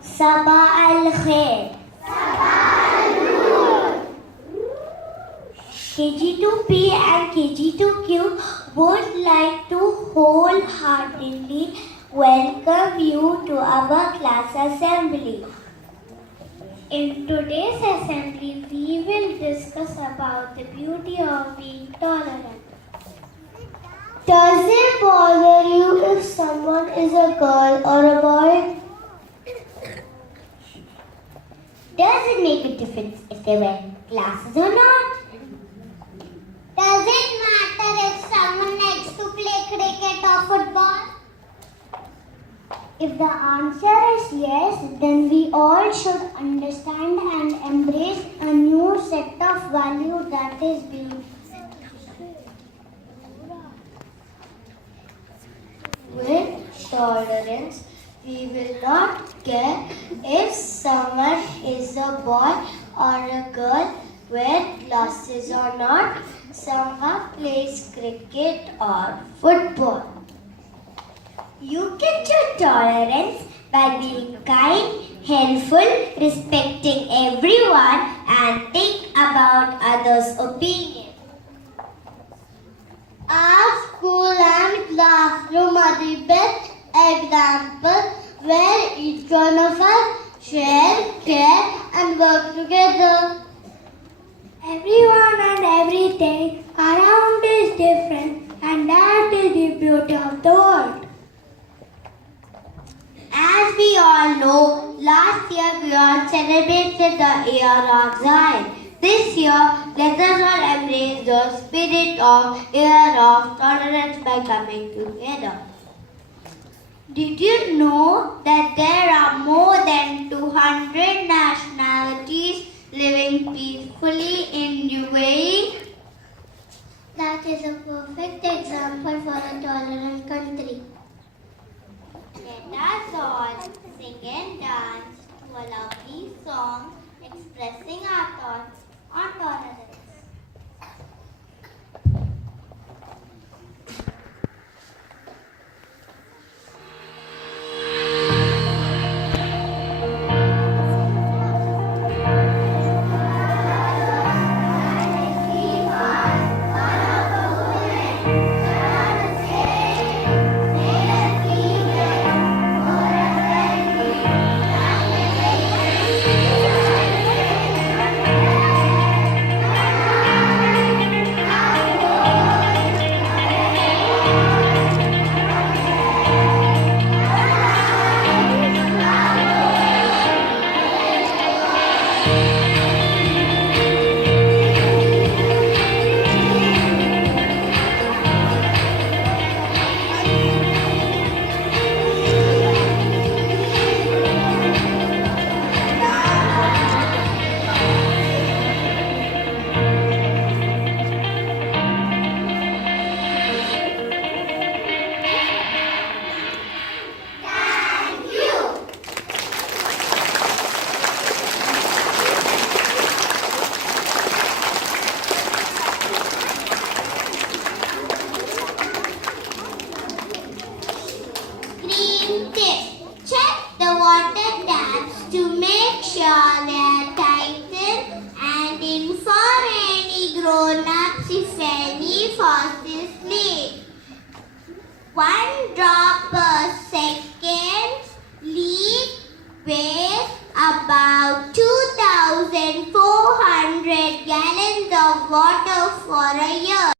Sabah al-Khair. KG2P and KG2Q would like to wholeheartedly welcome you to our class assembly. In today's assembly, we will discuss about the beauty of being tolerant. Does it bother you if someone is a girl or a boy? Does it make a difference if they wear glasses or not? Does it matter if someone likes to play cricket or football? If the answer is yes, then we all should understand and embrace a new set of values that is beautiful. With tolerance, we will not care if someone is a boy or a girl, wear glasses or not, someone plays cricket or football. You can show tolerance by being kind, helpful, respecting everyone, and think about others' opinion. Our school and classroom are the best example where each one of us share, care, and work together. Everyone and everything around is different, and that is the beauty of the world. As we all know, last year we all celebrated the year of Zion. This year, let us all embrace the spirit of year of tolerance by coming together. Did you know that there are more than 200 nationalities living peacefully in UAE? That is a perfect example for a tolerant country. Let us all sing and dance to a lovely song expressing our thoughts on tolerance. Check the water taps to make sure they are tightened and inform any grown-ups if any fossils leak. 1 drop per second leak wastes about 2,400 gallons of water for a year.